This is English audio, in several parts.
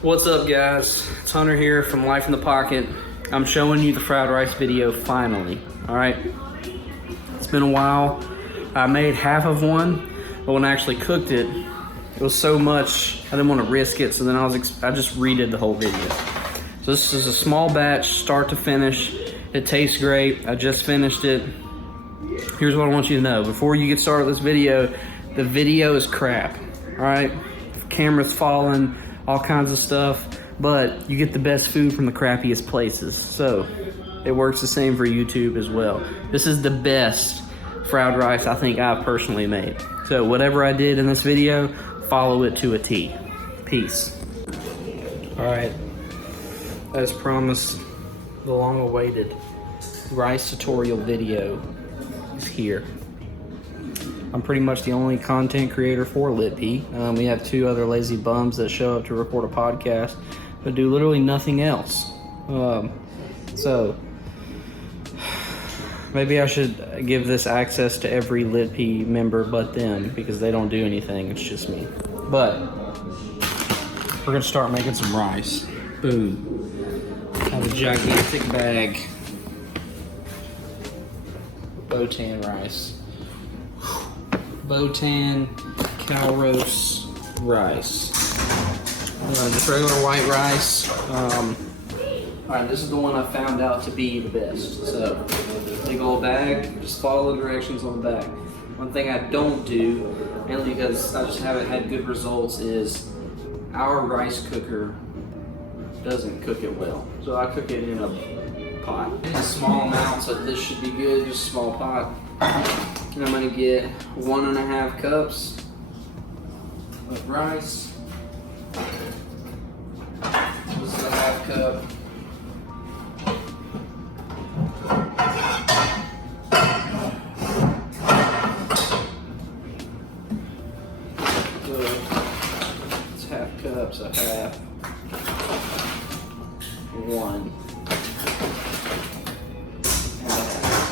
What's up, guys? It's Hunter here from Life in the Pocket. I'm showing you the fried rice video finally. All right, it's been a while. I made half of one, but when I actually cooked it, it was so much I didn't want to risk it. So then I just redid the whole video. So this is a small batch, start to finish. It tastes great. I just finished it. Here's what I want you to know before you get started with this video: the video is crap. All right, the camera's falling, all kinds of stuff, but you get the best food from the crappiest places. So it works the same for YouTube as well. This is the best fried rice I think I've personally made. So whatever I did in this video, follow it to a T. Peace. All right, as promised, the long-awaited rice tutorial video is here. I'm pretty much the only content creator for LitP. We have two other lazy bums that show up to record a podcast, but do literally nothing else. So maybe I should give this access to every LitP member but them, because they don't do anything, it's just me. But we're gonna start making some rice. Boom. Have a gigantic bag of Botan rice. Botan cow roast rice. Just regular white rice. Alright, this is the one I found out to be the best. So, big old bag, just follow the directions on the bag. One thing I don't do, mainly because I just haven't had good results, is our rice cooker doesn't cook it well. So I cook it in a pot. In a small amount, so this should be good, just a small pot. And I'm gonna get 1.5 cups of rice. This is a half cup. So it's half cup, so half. One.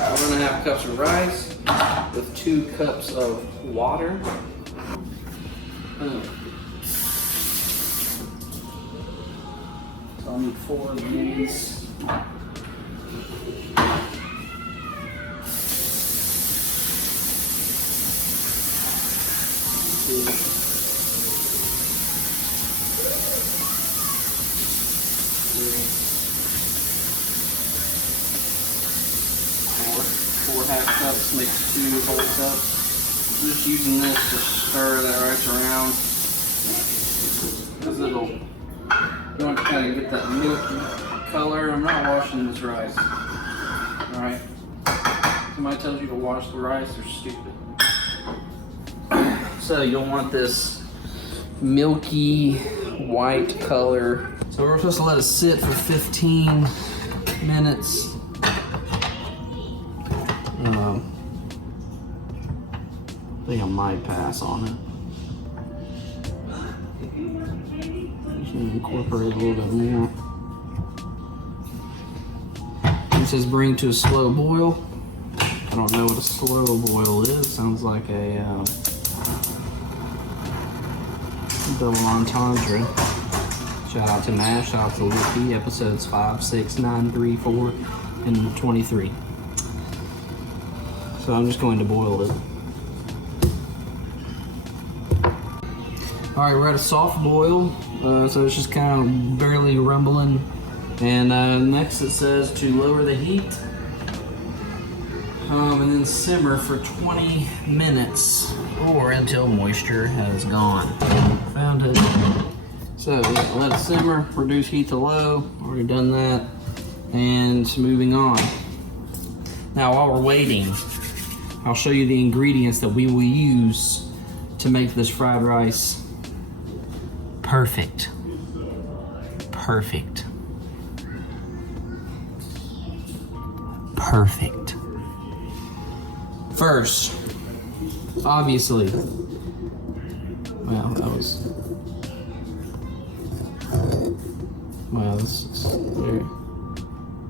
And 1.5 cups of rice with 2 cups of water. So I'll need 4 of these. Four half cups makes 2 whole cups. I'm just using this to stir that rice around, because you want to kind of get that milky color. I'm not washing this rice. Alright? Somebody tells you to wash the rice, they're stupid. So you don't want this milky white color. So we're supposed to let it sit for 15 minutes. I think I might pass on it. Just need to incorporate a little bit more. It says bring to a slow boil. I don't know what a slow boil is. Sounds like a double entendre. Shout out to Mash, shout out to Lucky, episodes 5, 6, 9, 3, 4, and 23. So I'm just going to boil it. Alright, we're at a soft boil, so it's just kind of barely rumbling. And next it says to lower the heat, and then simmer for 20 minutes, or until moisture has gone. Found it. So yeah, let it simmer, reduce heat to low, already done that, and moving on. Now while we're waiting, I'll show you the ingredients that we will use to make this fried rice perfect. Perfect. Perfect. First, obviously, well, this is there.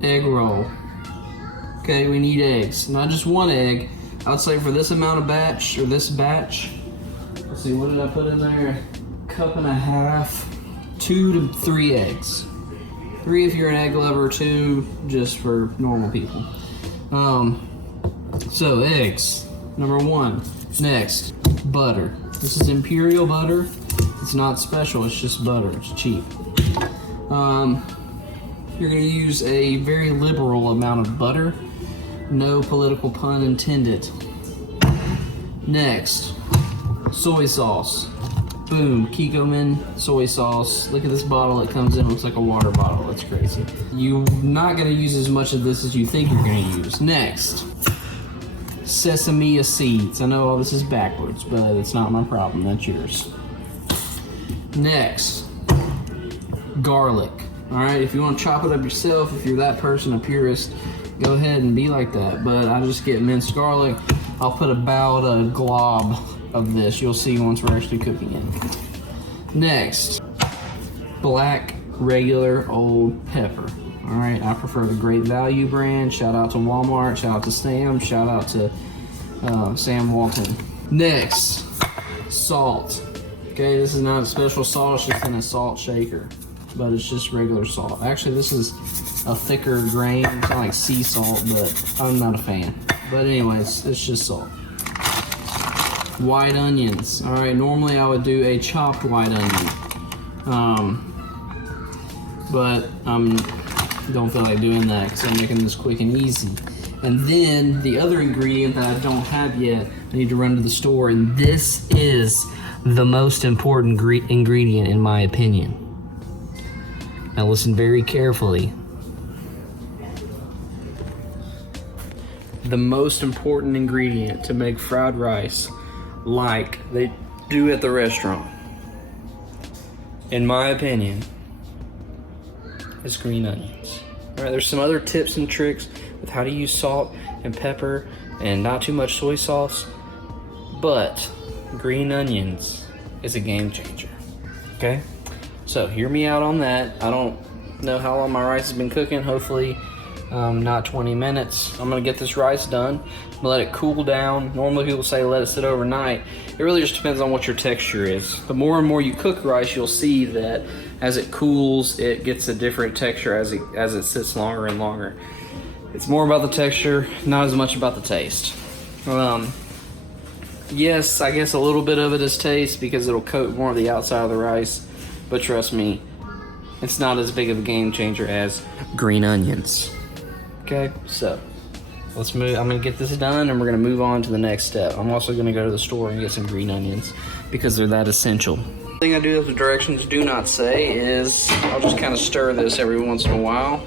Egg roll. Okay, we need eggs. Not just one egg. I would say for this amount of batch, or this batch, let's see, what did I put in there? 1.5 cups 2 to 3 eggs. 3 if you're an egg lover, 2 just for normal people. So eggs, number 1. Next, butter. This is Imperial butter. It's not special, it's just butter, it's cheap. You're gonna use a very liberal amount of butter. No political pun intended. Next, soy sauce. Boom, Kikkoman soy sauce. Look at this bottle it comes in, it looks like a water bottle, that's crazy. You're not gonna use as much of this as you think you're gonna use. Next, sesame seeds. I know all this is backwards, but it's not my problem, that's yours. Next, garlic. All right, if you want to chop it up yourself, if you're that person, a purist, go ahead and be like that. But I just get minced garlic. I'll put about a glob of this. You'll see once we're actually cooking it. Next, black regular old pepper. All right, I prefer the Great Value brand. Shout out to Walmart. Shout out to Sam. Shout out to Sam Walton. Next, salt. Okay, this is not a special salt. It's just in a salt shaker, but it's just regular salt. Actually, this is a thicker grain. It's not like sea salt, but I'm not a fan. But anyways, it's just salt. White onions. All right, normally I would do a chopped white onion, but don't feel like doing that because I'm making this quick and easy. And then the other ingredient that I don't have yet, I need to run to the store, and this is the most important ingredient in my opinion. Now listen very carefully. The most important ingredient to make fried rice like they do at the restaurant, in my opinion, is green onions. All right, there's some other tips and tricks with how to use salt and pepper and not too much soy sauce, but green onions is a game changer. Okay, so hear me out on that. I don't know how long my rice has been cooking. Hopefully not 20 minutes. I'm gonna get this rice done. I'm gonna let it cool down. Normally people say let it sit overnight. It really just depends on what your texture is. The more and more you cook rice, you'll see that as it cools, it gets a different texture as it sits longer and longer. It's more about the texture, not as much about the taste. Yes, I guess a little bit of it is taste because it'll coat more of the outside of the rice, but trust me, it's not as big of a game changer as green onions. Okay, so let's move. I'm gonna get this done and we're gonna move on to the next step. I'm also gonna go to the store and get some green onions because they're that essential. The thing I do with the directions do not say is I'll just kind of stir this every once in a while.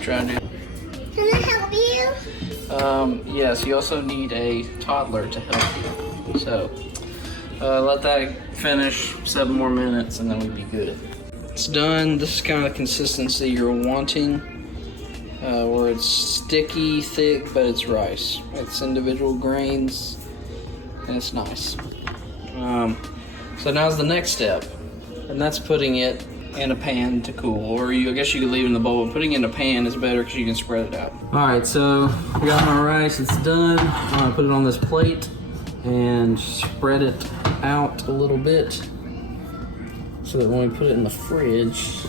Try to do. Can I help you? Yes, you also need a toddler to help you. So let that finish 7 more minutes and then we'd be good. It's done. This is kind of the consistency you're wanting, where it's sticky, thick, but it's rice. It's individual grains and it's nice. So now's the next step, and that's putting it in a pan to cool, or I guess you could leave it in the bowl, but putting it in a pan is better because you can spread it out. All right, so I got my rice, it's done. I'm gonna put it on this plate and spread it out a little bit so that when we put it in the fridge,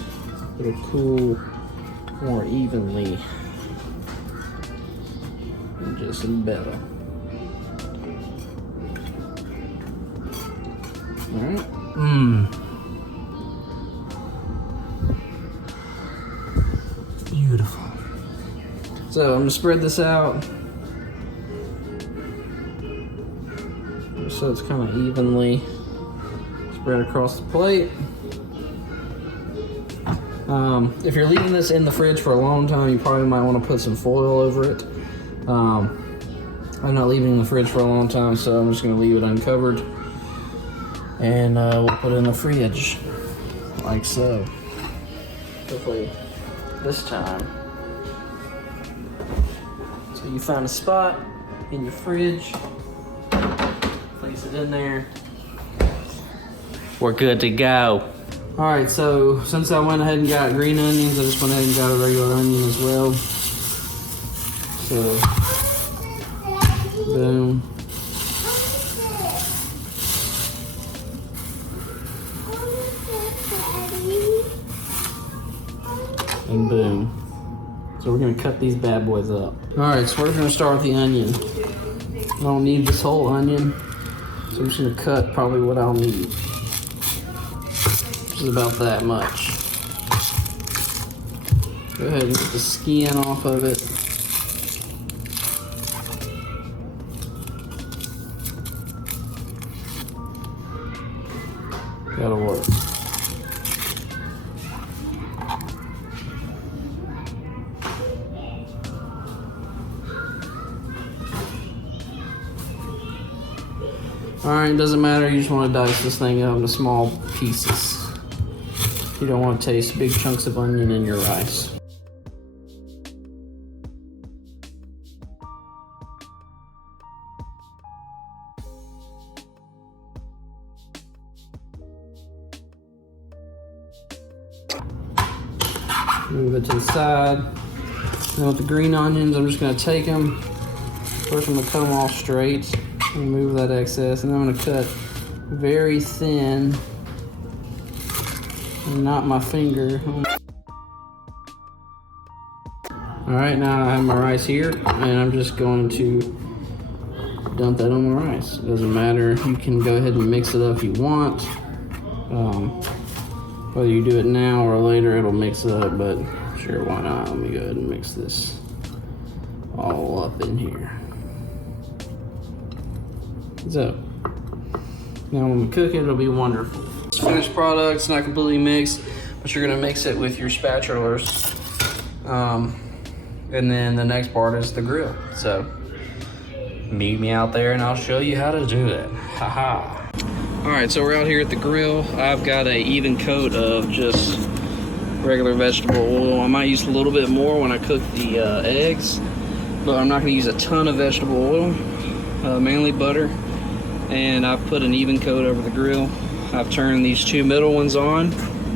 it'll cool more evenly and just better. All right. Beautiful. So I'm gonna spread this out so it's kind of evenly spread across the plate. If you're leaving this in the fridge for a long time, you probably might want to put some foil over it. I'm not leaving it in the fridge for a long time, so I'm just gonna leave it uncovered. And we'll put it in the fridge, like so. Hopefully this time. So you find a spot in your fridge, place it in there. We're good to go. All right, so since I went ahead and got green onions, I just went ahead and got a regular onion as well. So, boom. And boom. So we're gonna cut these bad boys up. All right, so we're gonna start with the onion. I don't need this whole onion, so I'm just gonna cut probably what I'll need. Which is about that much. Go ahead and get the skin off of it. That'll work. Alright, it doesn't matter, you just want to dice this thing up into small pieces. You don't want to taste big chunks of onion in your rice. Move it to the side. Now with the green onions, I'm just going to take them. First I'm going to cut them all straight. Remove that excess, and then I'm going to cut very thin. Not my finger. Alright, now I have my rice here, and I'm just going to dump that on the rice. It doesn't matter. You can go ahead and mix it up if you want. Whether you do it now or later, it'll mix it up, but sure, why not? Let me go ahead and mix this all up in here. So, now when we cook it, it'll be wonderful. It's finished product, it's not completely mixed, but you're gonna mix it with your spatulas. And then the next part is the grill. So, meet me out there and I'll show you how to do it. Haha. All right, so we're out here at the grill. I've got an even coat of just regular vegetable oil. I might use a little bit more when I cook the eggs, but I'm not gonna use a ton of vegetable oil, mainly butter. And I've put an even coat over the grill. I've turned these two middle ones on.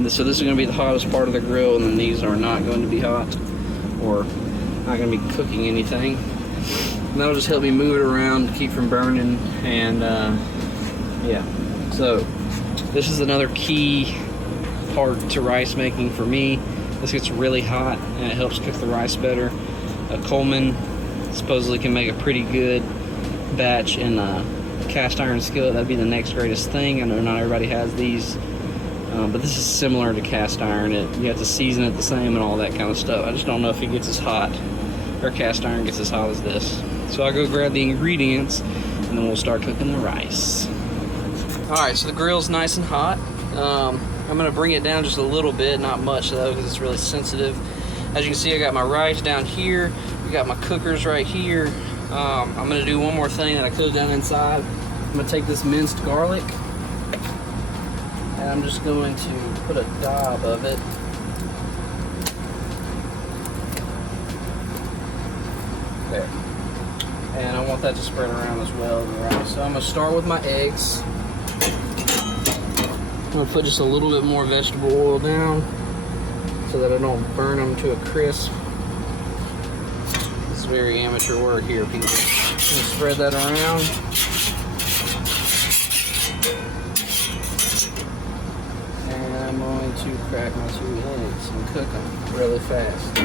So this is gonna be the hottest part of the grill, and then these are not going to be hot or not gonna be cooking anything. And that'll just help me move it around to keep from burning. And yeah, so this is another key part to rice making for me. This gets really hot and it helps cook the rice better. Coleman supposedly can make a pretty good batch in cast iron skillet. That'd be the next greatest thing. I know not everybody has these, but this is similar to cast iron. You have to season it the same and all that kind of stuff. I just don't know if it gets as hot, or cast iron gets as hot as this. So I'll go grab the ingredients and then we'll start cooking the rice. Alright, so the grill's nice and hot. I'm gonna bring it down just a little bit, not much though, because it's really sensitive. As you can see, I got my rice down here. We got my cookers right here. I'm gonna do one more thing that I could have done inside. I'm gonna take this minced garlic and I'm just going to put a dab of it. There. And I want that to spread around as well in the rice. So I'm gonna start with my eggs. I'm gonna put just a little bit more vegetable oil down so that I don't burn them to a crisp. This is very amateur work here, people. I'm gonna spread that around. And I'm going to crack my 2 eggs and cook them really fast.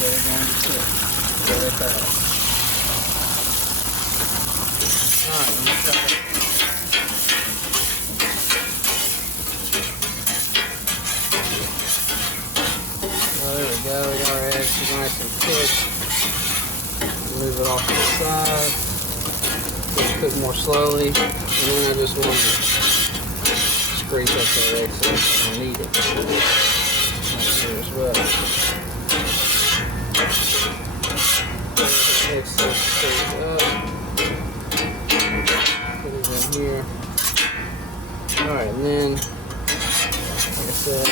They're going to cook really fast. Alright, let me try it. There we go, we got our eggs nice and cooked. Move it off to the side. Just cook more slowly. And then I just want to scrape up that excess. I don't need it. Right here as well. Excess scrape up. Put it in here. Alright, and then, like I said,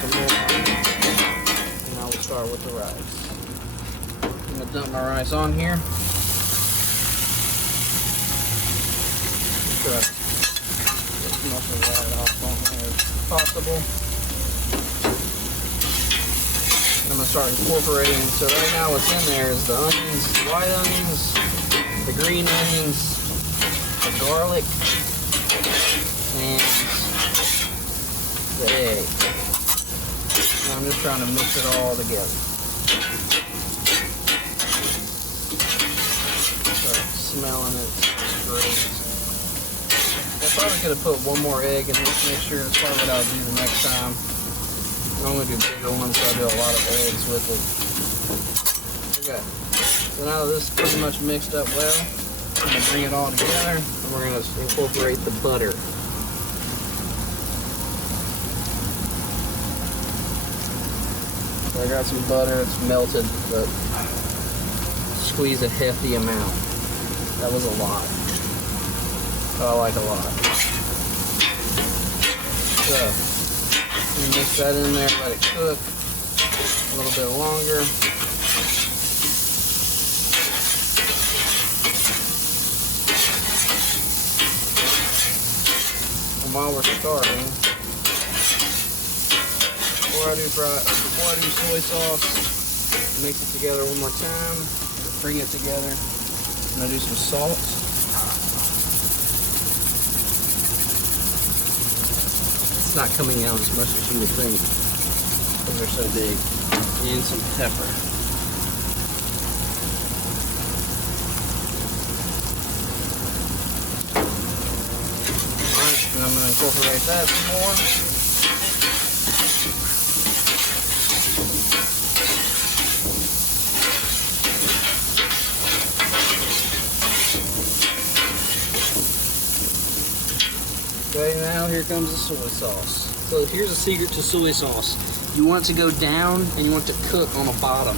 and I will start with the rice. I'm going to dump my rice on here. Try to get as much of that off on there as possible. And I'm going to start incorporating. So right now what's in there is the onions, the white onions, the green onions, the garlic and the egg. And I'm just trying to mix it all together. Start smelling it. It's great. I probably could have put one more egg in this mixture. That's probably what I'll do the next time. I'm going to do bigger ones, so I do a lot of eggs with it. Okay. So now that this is pretty much mixed up well, I'm going to bring it all together and we're going to incorporate the butter. So I got some butter, it's melted, but squeeze a hefty amount. That was a lot. I like a lot. So, mix that in there, let it cook a little bit longer. And while we're starting, before I do soy sauce, mix it together one more time, bring it together, and I do some salt. It's not coming out as much as you would think because they're so big. And some pepper. Alright, and I'm going to incorporate that some more. Okay, now here comes the soy sauce. So here's a secret to soy sauce. You want it to go down and you want it to cook on the bottom.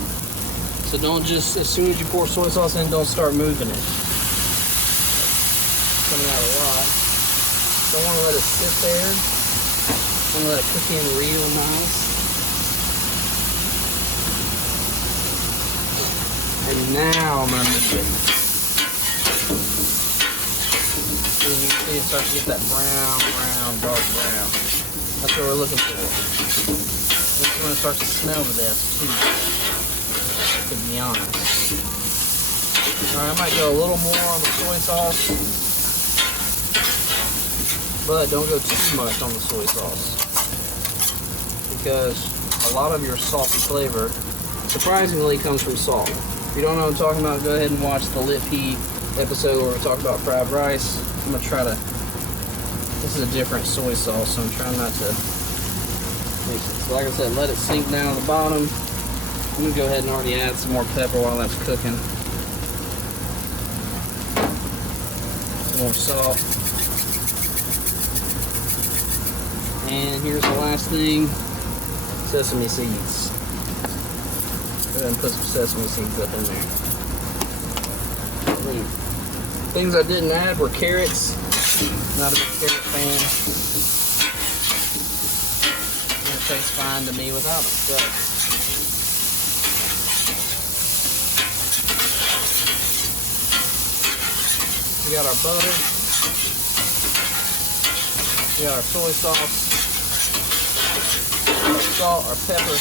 So don't just, as soon as you pour soy sauce in, don't start moving it. It's coming out a lot. Don't want to let it sit there. Want to let it cook in real nice. And now I'm going to mix it. And you see it starts to get that brown, dark brown. That's what we're looking for. This is when it starts to smell to death too, to be honest. Alright, I might go a little more on the soy sauce, but don't go too much on the soy sauce, because a lot of your salty flavor, surprisingly, comes from salt. If you don't know what I'm talking about, go ahead and watch the Lip Heat episode where we talk about fried rice. I'm going to try to, this is a different soy sauce, so I'm trying not to mix it. So like I said, let it sink down to the bottom. I'm going to go ahead and already add some more pepper while that's cooking. Some more salt. And here's the last thing, sesame seeds. Go ahead and put some sesame seeds up in there. Things I didn't add were carrots. Not a big carrot fan. It tastes fine to me without them. So. We got our butter. We got our soy sauce. Our salt, our pepper.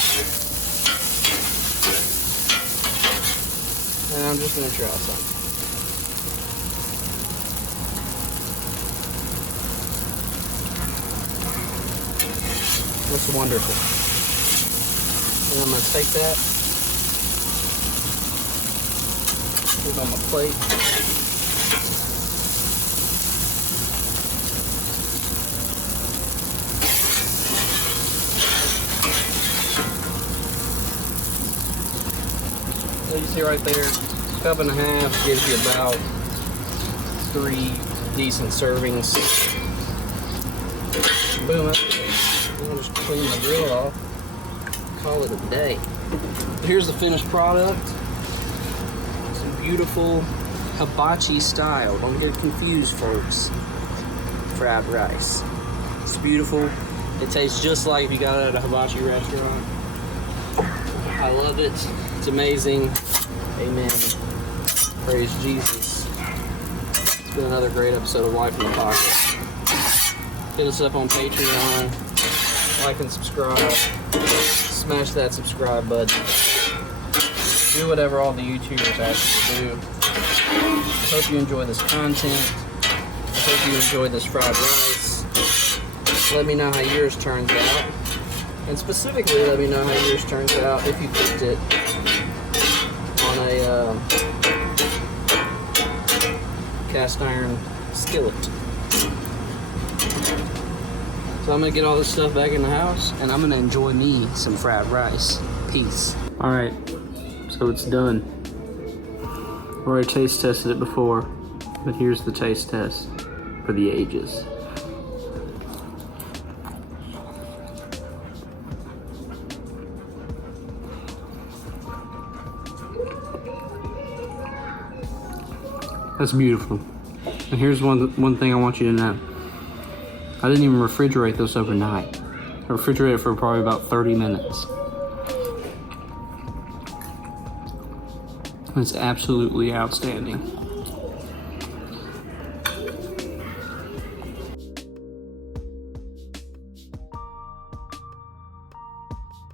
And I'm just going to try some. Looks wonderful. And I'm going to take that, put it on my plate. So you see right there, cup and a half gives you about 3 decent servings. Boom, that's it. I'll just clean my grill off, call it a day. Here's the finished product. Some beautiful hibachi style. Don't get confused, folks. Fried rice. It's beautiful. It tastes just like if you got it at a hibachi restaurant. I love it. It's amazing. Amen. Praise Jesus. It's been another great episode of Life in the Pocket. Hit us up on Patreon. Like and subscribe. Smash that subscribe button. Do whatever all the YouTubers ask you to do. Hope you enjoy this content. hope you enjoyed this fried rice. Let me know how yours turns out. And specifically, let me know how yours turns out if you cooked it on a cast iron skillet. So I'm gonna get all this stuff back in the house and I'm gonna enjoy me some fried rice. Peace. All right, so it's done. I already taste tested it before, but here's the taste test for the ages. That's beautiful. And here's one thing I want you to know. I didn't even refrigerate this overnight. I refrigerated it for probably about 30 minutes. It's absolutely outstanding.